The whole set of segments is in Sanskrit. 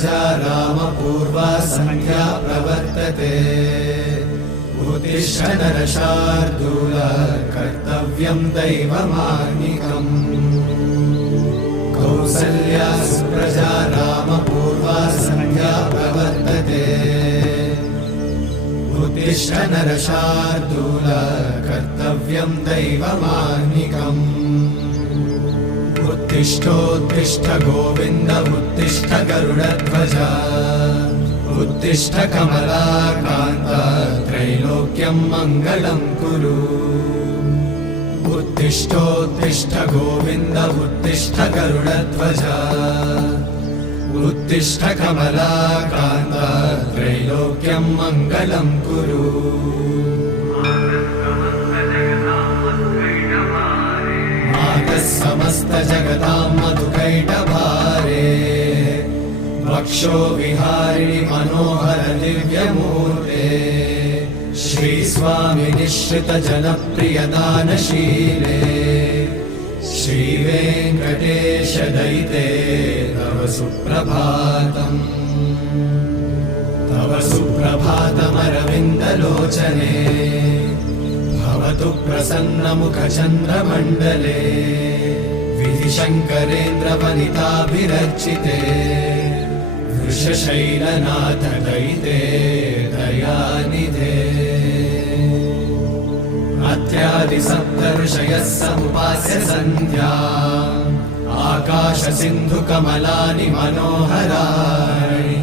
सुप्रजा रामपूर्वा सन्ध्या प्रवर्तते उत्तिष्ठ नरशार्दूल कर्तव्यं दैवमान्निकम् कौसल्या सुप्रजा रामपूर्वा सन्ध्या प्रवर्तते उत्तिष्ठ नरशार्दूल कर्तव्यं दैवमान्निकम् उत्तिष्ठोत्तिष्ठ गोविन्द उत्तिष्ठ गरुडध्वज उत्तिष्ठ कमलाकान्त त्रैलोक्यं मङ्गलं कुरु उत्तिष्ठोत्तिष्ठ गोविन्द उत्तिष्ठ गरुडध्वज उत्तिष्ठ कमलाकान्त त्रैलोक्यं मङ्गलं कुरु समस्त जगतां मधुकैटभारे वक्षो विहारिणि मनोहर दिव्यमूर्ते श्रीस्वामि निश्रित जनप्रिय दानशीले श्रीवेङ्कटेश दयिते तव सुप्रभातम् तव सुप्रभातमरविन्दलोचने भवतु प्रसन्नमुखचन्द्रमण्डले विधिशङ्करेन्द्रवनिताभिरर्चिते वृषशैलनाथ दयिते दयानिधे अत्यादिसप्तऋषयः समुपास्य सन्ध्या आकाशसिन्धुकमलानि मनोहराणि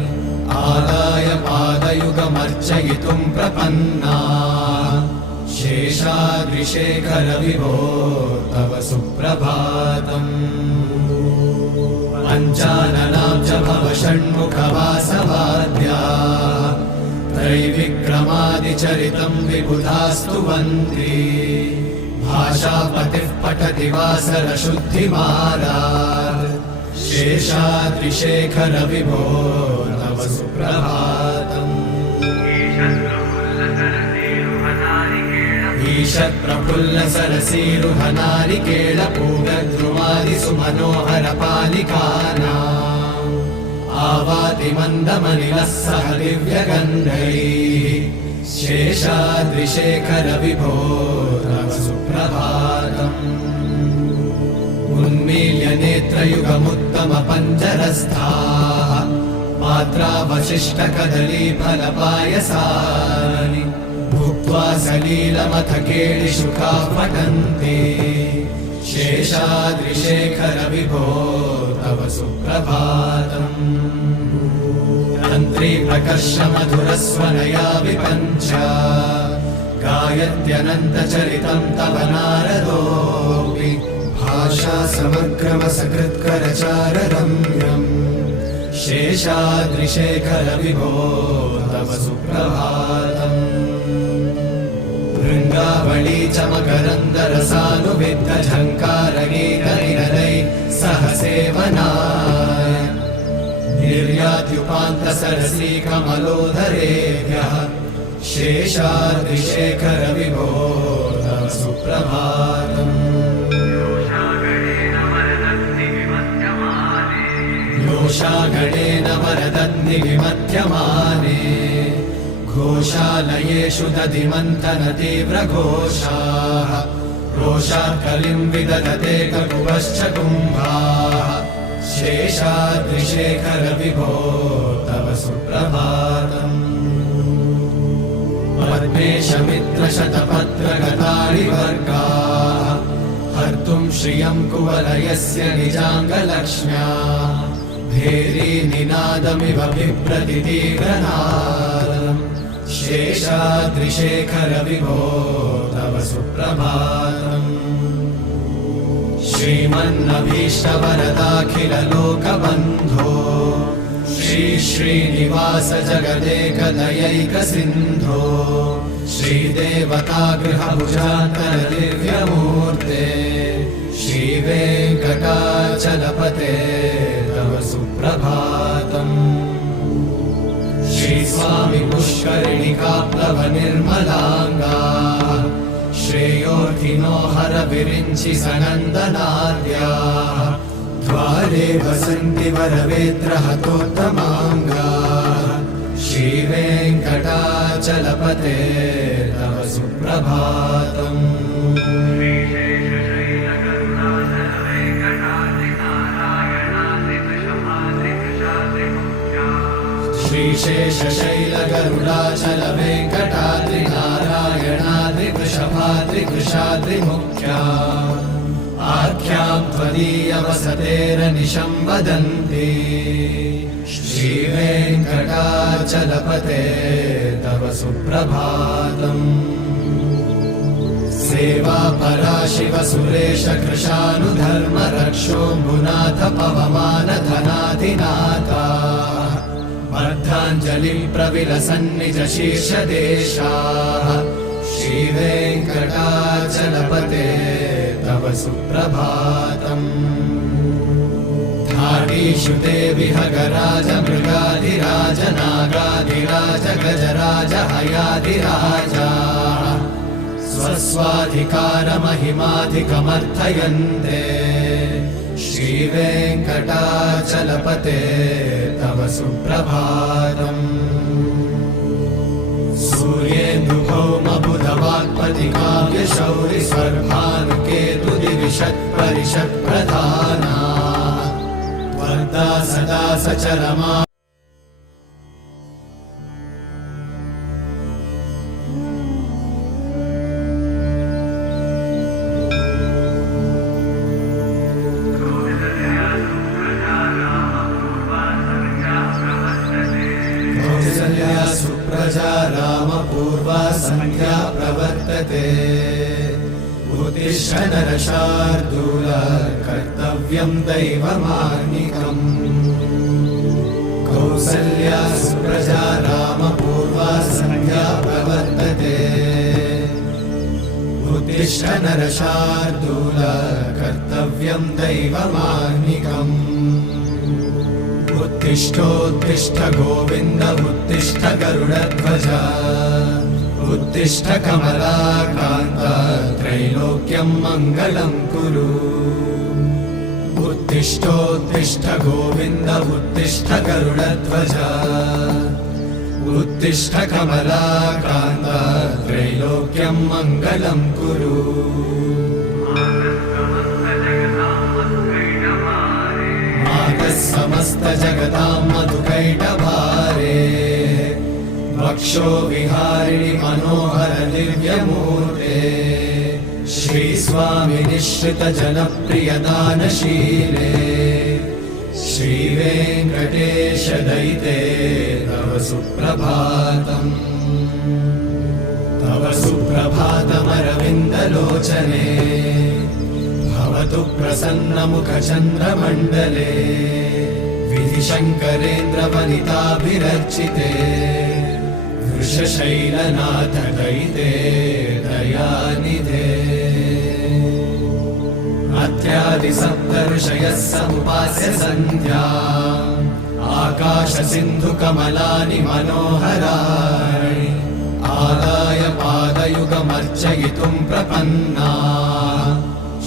आदाय पादयुगमर्चयितुं प्रपन्ना शेषाद्रिशेखर विभो तव सुप्रभातम् पञ्चाननाब्ज भव षण्मुखवासवाद्या त्रैविक्रमादिचरितं विबुधास्तुवन्ति भाषापतिः पठति वासरशुद्धिमारात् शेषाद्रिशेखर विभो तव सुप्रभातम् ईषत्प्रफुल्ल सरसीरुहनारिकेळ पूगद्रुमादिसु मनोहर पालिकानाम् आवाति मन्दमनिलः सह दिव्यगन्धैः शेषाद्रिशेखर विभो तव सुप्रभातम् उन्मील्य नेत्रयुगमुत्तम पञ्जरस्थाः मात्रावशिष्ट कदलीफलपायसानि भुक्त्वा सलीलमथ केळिशुकाः पठन्ति शेषाद्रिशेखर विभो तव सुप्रभातम् तन्त्री प्रकर्ष मधुरस्वनया विपञ्च गायत्यनन्तचरितं तव नारदोऽपि भाषा समग्रमसकृत्करचाररम्यम् शेषाद्रिशेखर विभो तव सुप्रभातम् वृन्दावली च मकरन्दरसानुविद्ध झङ्कारगीतनिरदै सह सेवनाय निर्यात्युपान्त सरसी कमलोदरेभ्यः शेषाद्रिशेखर विभो तव सुप्रभातम् योषागणेन वरदन्नि विमध्यमाने घोषालयेषु दधिमन्थन तीव्रघोषाः रोषात् कलिं विदधते ककुभश्च कुम्भाः शेषाद्रिशेखर विभो तव सुप्रभातम् पद्मेशमित्रशतपत्रगतानि वर्गाः हर्तुं श्रियं कुवलयस्य निजाङ्गलक्ष्म्या भेरी निनादमिव बिभ्रति तीव्रनादम् शेषाद्रिशेखर विभो तव सुप्रभातम् श्रीमन्नभीष्टवरदाखिललोकबन्धो श्री श्रीनिवास जगदेकदयैकसिन्धो श्रीदेवतागृहभुजान्तर दिव्यमूर्ते श्रीवेङ्कटाचलपते तव सुप्रभातम् श्रीस्वामि पुष्करिणिकाप्लव निर्मलाङ्गाः श्रेयोर्थिनो हर विरिञ्चि सनन्दनाद्याः द्वारे देव सन्ति वरवेत्रहतोत्तमाङ्गाः श्रीवेङ्कटाचलपते तव सुप्रभातम् श्रीशेषशैलगरुडाचल वेङ्कटाद्रि नारायणाद्रिवृषभाद्रिवृषाद्रिमुख्या आख्यां त्वदीयवसतेरनिशं वदन्ति श्रीवेङ्कटाचलपते तव सुप्रभातम् सेवा पराशिव सुरेश कृशानुधर्म रक्षोऽम्बुनाथ पवमानधनाधिनाथा अर्धाञ्जलि प्रविलसन्निज शीर्षदेशाः श्रीवेङ्कटाचलपते तव सुप्रभातम् धाडीषु ते विहगराज मृगाधिराज नागाधिराज गजराज हयाधिराजा स्वस्वाधिकारमहिमाधिकमर्थयन्ते श्रीवेङ्कटाचलपते तव सुप्रभातम् सूर्येन्दुभौमबुधवाक्पतिकाव्यशौरि स्वर्भानुकेतुदिविषत्परिषत्प्रधाना वर्धा सदा सचरमा सुप्रजा रामपूर्वा सन्ध्या प्रवर्तते उत्तिष्ठ नरशार्दूल कर्तव्यं दैवमाह्निकम् कौसल्या सुप्रजा रामपूर्वा सन्ध्या प्रवर्तते उत्तिष्ठ नरशार्दूल कर्तव्यं दैवमाह्निकम् उत्तिष्ठोत्तिष्ठ गोविन्द उत्तिष्ठ गरुडध्वज उत्तिष्ठ कमलाकान्त त्रैलोक्यं मङ्गलं कुरु उत्तिष्ठोत्तिष्ठ गोविन्द उत्तिष्ठ गरुडध्वज उत्तिष्ठ कमलाकान्त त्रैलोक्यं मङ्गलं कुरु समस्त जगतां मधुकैटभारे वक्षो विहारिणि मनोहर दिव्यमूर्ते श्रीस्वामि निःश्रित जनप्रिय दानशीले श्रीवेङ्कटेश दयिते तव सुप्रभातम् तव सुप्रभातमरविन्दलोचने भवतु प्रसन्नमुखचन्द्रमण्डले विधिशङ्करेन्द्रवनिताभिरर्चिते वृषशैलनाथ दयिते दयानिधे अत्यादिसप्तऋषयः समुपास्य सन्ध्या आकाशसिन्धुकमलानि मनोहराणि आदाय पादयुगमर्चयितुं प्रपन्ना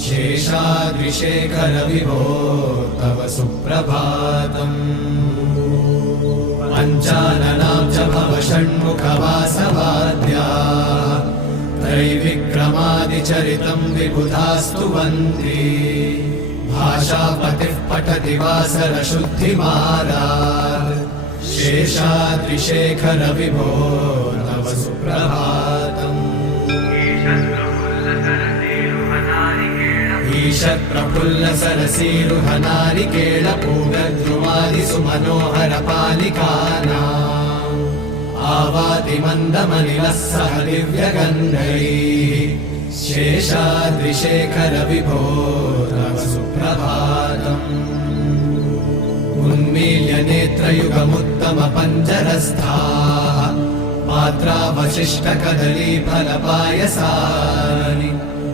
शेषाद्रिशेखर विभो तव सुप्रभातम् पञ्चाननां च भव षण्मुखवासवाद्या त्रैविक्रमादिचरितं विबुधास्तुवन्ति भाषापतिः पठति वासरशुद्धिमारात् शेषाद्रिशेखर विभो तव सुप्रभातम् ईशत्प्रफुल्ल सरसीरुहनारिकेळ पूगद्रुमादिसुमनोहर पालिकानाम् आवातिमन्दमनिलः सह दिव्यगन्धैः शेषाद्रिशेखर विभो तव सुप्रभातम् उन्मील्य नेत्रयुगमुत्तमपञ्जरस्थाः पात्रावशिष्टकदलीफलपायसानि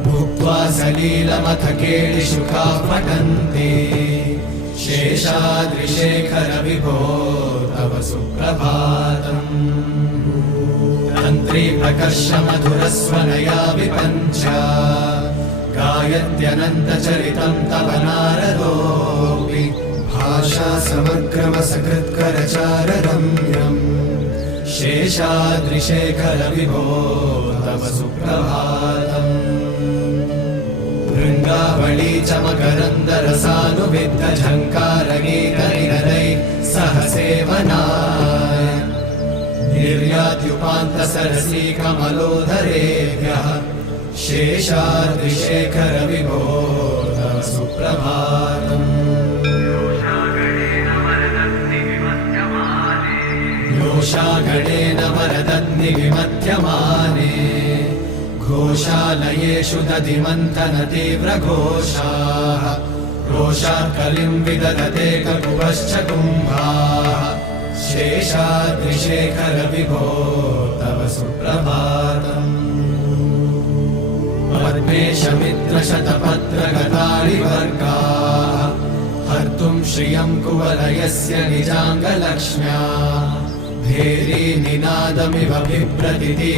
भुक्त्वा सलीलमथ केलिशुकाः पठन्ति शेषाद्रिशेखर विभो तव सुप्रभातम् तन्त्री प्रकर्ष मधुरस्वनया विपञ्च गायत्यनन्तचरितं तव नारदोऽपि समग्रमसकृत्करचाररम्यम् शेषाद्रिशेखर विभो तव सुप्रभातम् भृङ्गावळी च मकरन्दरसानुविद्ध झङ्कारगीतनिररै सह सेवनाय निर्यात्युपान्तसरसी कमलोदरेभ्यः शेषाद्रिशेखर विभो तव सुप्रभातम् योषागणेन वरदन्निविमध्यमाने घोषालयेषु दधिमन्थनतीव्रघोषाः रोषाकलिं विदधते ककुभश्च कुम्भाः शेषाद्रिशेखर विभो तव सुप्रभातम् पद्मेशमित्रशतपत्रगतारिवर्गाः हर्तुं श्रियं कुवलयस्य निजाङ्गलक्ष्म्या भेरीनिनादमिव बिभ्रतितीव्रनादम्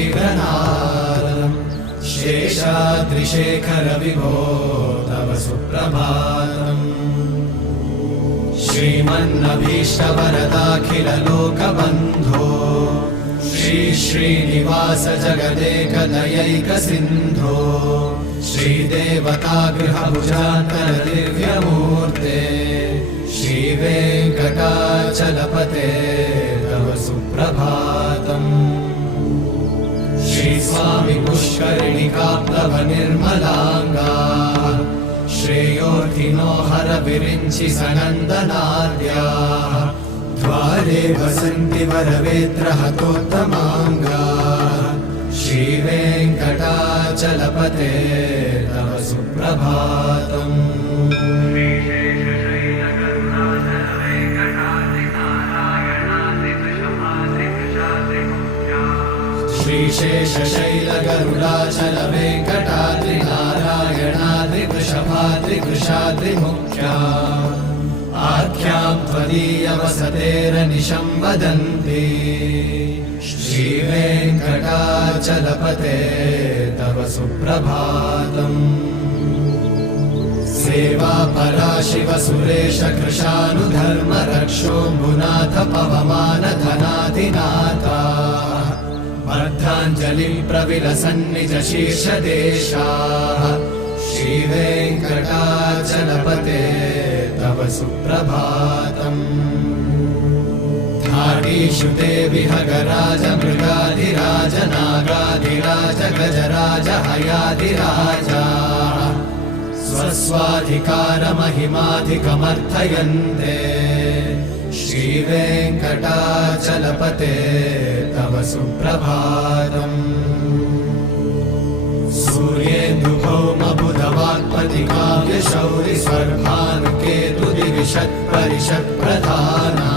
शेषाद्रिशेखर विभो तव सुप्रभातम् श्रीमन्नभीष्टवरदाखिललोकबन्धो श्री श्रीनिवास जगदेकदयैकसिन्धो श्रीदेवतागृहभुजान्तरदिव्यमूर्ते श्रीवेङ्कटाचलपते तव सुप्रभातम् श्रीस्वामि पुष्करिणिकाप्लवनिर्मलाङ्गाः श्रेयोर्थिनो हरविरिञ्चि सनन्दनाद्याः द्वारे वसन्ति वरवेत्रहतोत्तमाङ्गाः श्रीवेङ्कटाचलपते तव सुप्रभातम् श्रीशेषशैलगरुडाचलवेङ्कटाद्रिनारायणाद्रिवृषभाद्रिवृषाद्रिमुख्या आख्यां त्वदीयवसतेरनिशं वदन्ति श्रीवेङ्कटाचलपते तव सुप्रभातम् सेवापरा शिव सुरेश कृशानुधर्मरक्षोऽम्बुनाथ पवमानधनाधिनाथा अर्धाञ्जलिं प्रविलसन्निज शीर्षदेशाः श्रीवेङ्कटाचलपते तव सुप्रभातम् धाडीषु ते विहगराज मृगाधिराज नागाधिराज गजराज हयाधिराजा स्वस्वाधिकारमहिमाधिकमर्थयन्ते श्रीवेङ्कटाचलपते तव सुप्रभातम् सूर्येन्दुभौमबुधवाक्पतिकाव्यशौरि स्वर्भानुकेतुदिविशत्परिषत्प्रधाना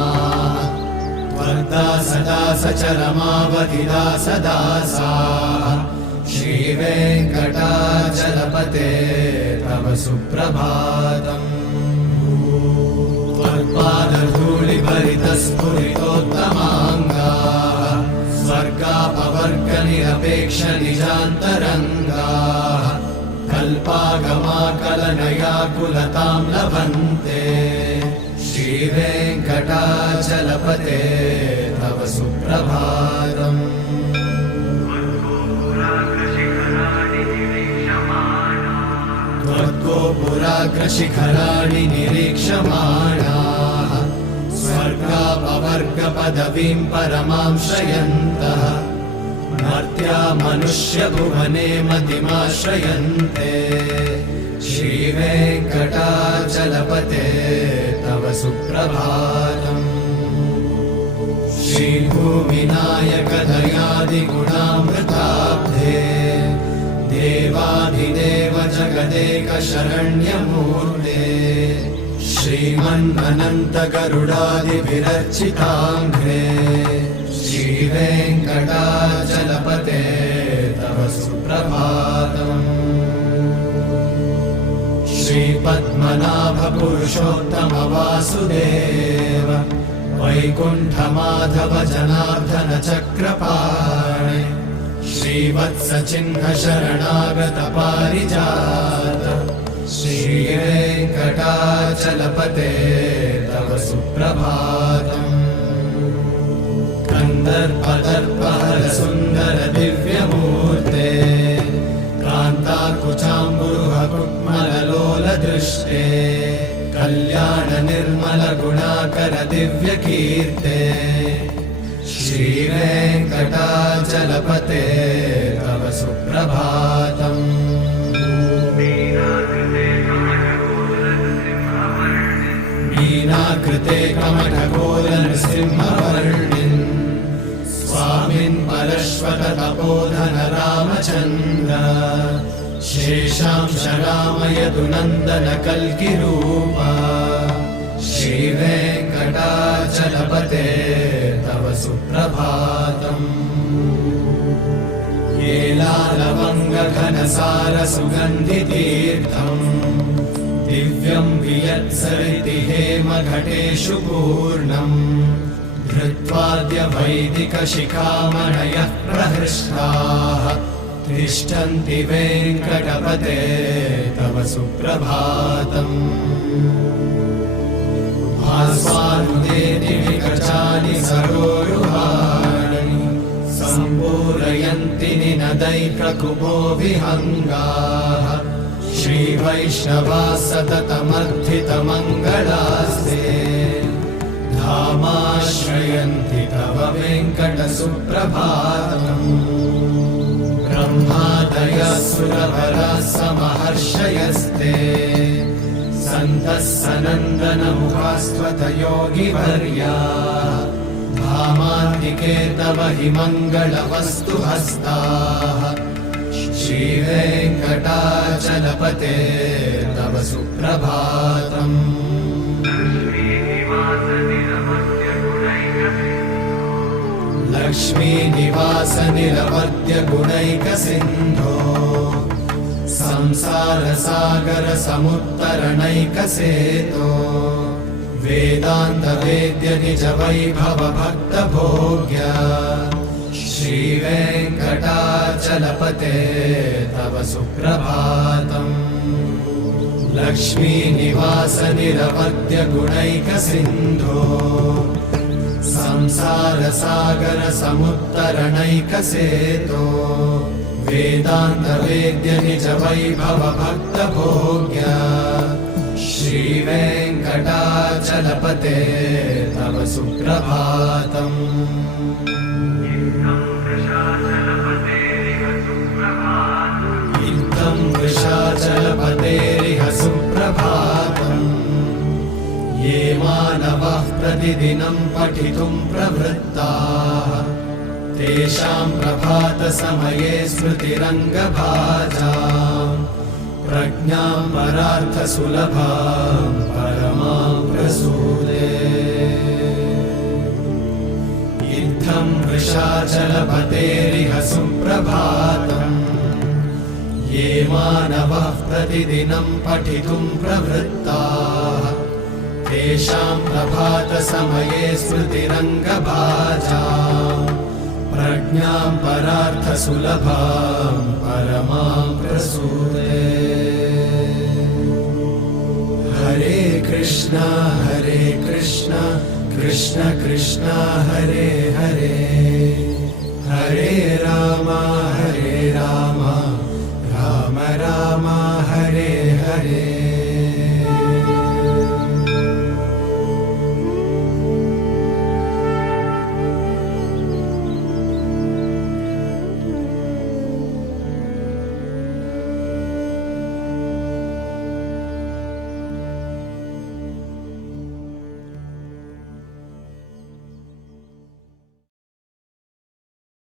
वर्धा सदा सचरमावधिदा सदा सा श्रीवेङ्कटाचलपते तव सुप्रभातम् त्वत्पादधूलिभरितस्फुरितोत्तमाङ्गाः स्वर्गापवर्गनिरपेक्षनिजान्तरङ्गाः कल्पागमाकलनयाकुलतां लभन्ते श्रीवेङ्कटाचलपते तव सुप्रभातम् त्वद्गोपुराग्रशिखराणि निरीक्षमाणाः स्वर्गापवर्गपदवीं परमां श्रयन्तः मर्त्या मनुष्यभुवने मतिमाश्रयन्ते श्रीवेङ्कटाचलपते तव सुप्रभातम् श्रीभूमिनायकदयादिगुणामृताब्धे देवाधिदेव जगदेक शरण्यमूर्ते श्रीमन्मनन्तगरुडादिभिरर्चिताङ्घ्रे श्रीवेङ्कटाचलपते तव सुप्रभातम् श्रीपद्मनाभपुरुषोत्तम वासुदेव वैकुण्ठमाधव जनार्दन चक्रपाणि श्रीवत्सचिह्न शरणागत पारिजात श्रीवेङ्कटाचलपते तव सुप्रभातम् कन्दर्पदर्पहर सुन्दर दिव्यमूर्ते कान्ताकुचाम्बुरुह कुक्मललोलदृष्टे कल्याण निर्मल गुणाकर दिव्यकीर्ते श्रीवेङ्कटाचलपते तव सुप्रभातम् मीनाकृते कमठकोलनृसिंहवर्णिन् स्वामिन् परश्वत तपोधन रामचन्द्र शेषांश रामयतु नन्दन कल्किरूपा श्रीवेङ्कटाचलपते तव सुप्रभातम् येलालवङ्गघनसार सुगन्धितीर्थम् दिव्यं वियत्सरिति हेमघटेषु पूर्णम् धृत्वाद्य वैदिकशिखामणयः प्रहृष्टाः तिष्ठन्ति वेङ्कटपते तव सुप्रभातम् भास्वानुदेति विकचानि सरोरुहाणि सम्पूरयन्ति निनदैककुपो विहङ्गाः श्रीवैष्णवाः सततमर्थितमङ्गलास्ते धामाश्रयन्ति तव वेङ्कटसुप्रभातम् ब्रह्मादयः सुरवराः समहर्षयस्ते सन्तः सनन्दनमुखास्त्वतयोगिवर्याः धामान्तिके तव हि मङ्गलवस्तु हस्ताः श्रीवेङ्कटाचलपते तव सुप्रभातम् लक्ष्मीनिवास निरवद्य गुणैकसिन्धो संसारसागर समुत्तरणैकसेतो वेदान्त वेद्य निज वैभव भक्त भोग्य श्रीवेङ्कटाचलपते तव सुप्रभातम् लक्ष्मीनिवास निरवद्य गुणैकसिन्धो संसारसागर समुत्तरणैकसेतो वेदान्त वेद्य निज वैभव भक्त भोग्य श्रीवेङ्कटाचलपते तव सुप्रभातम् इत्थं वृषाचलपतेरिह सुप्रभातम् ये मानवाः प्रतिदिनं पठितुं प्रवृत्ताः तेषां प्रभातसमये स्मृतिरङ्गभाजां प्रज्ञां परार्थसुलभां परमां प्रसूते इत्थं वृषाचलपतेरिह सुप्रभातम् ये मानवाः प्रतिदिनं पठितुं प्रवृत्ताः तेषां प्रभातसमये स्मृतिरङ्गभाजां प्रज्ञां परार्थसुलभां परमां प्रसूते हरे कृष्ण कृष्ण कृष्ण हरे हरे हरे राम